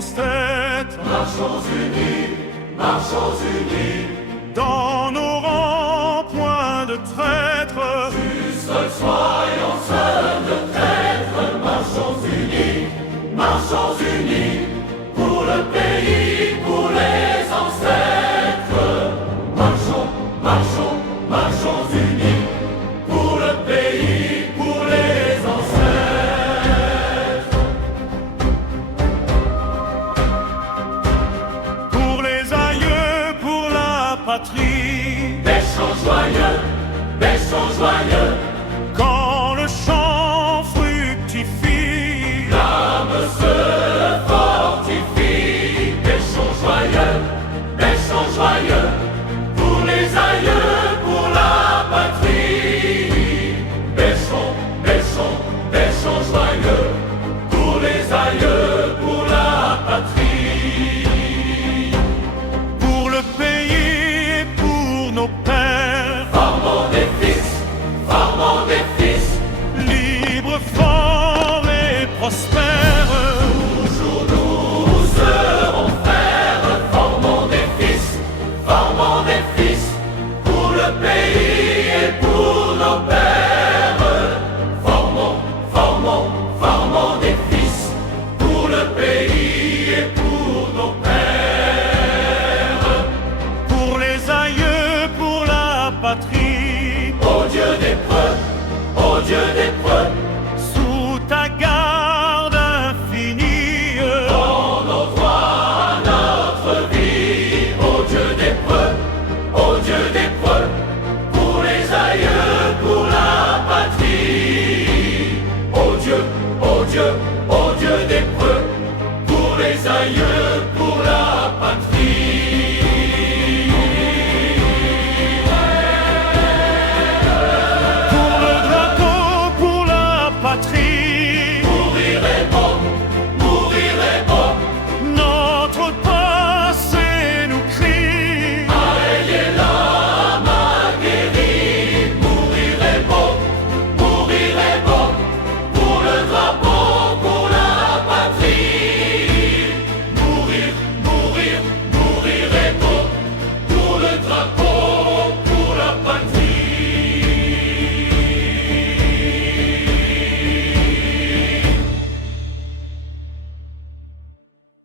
tête. Marchons unis, Dans nos rangs, point de traître. du sol soyons seuls de traîtres. Marchons unis, pour le pays, pour les ancêtres. Marchons unis, pour le pays, pour les ancêtres. Pour les aïeux, pour la patrie. Bêchons joyeux, Quand le champ fructifie, l'âme se fortifie. Bêchons joyeux, pour les aïeux, pour la patrie. Bêchons joyeux, pour les aïeux, pour la patrie. pour le pays et pour nos pères. Formons des fils, Libres, forts et prospères. toujours nous serons frères. Formons des fils, pour le pays et pour nos pères. Formons des fils, pour le pays et pour nos pères. Pour les aïeux, pour la patrie.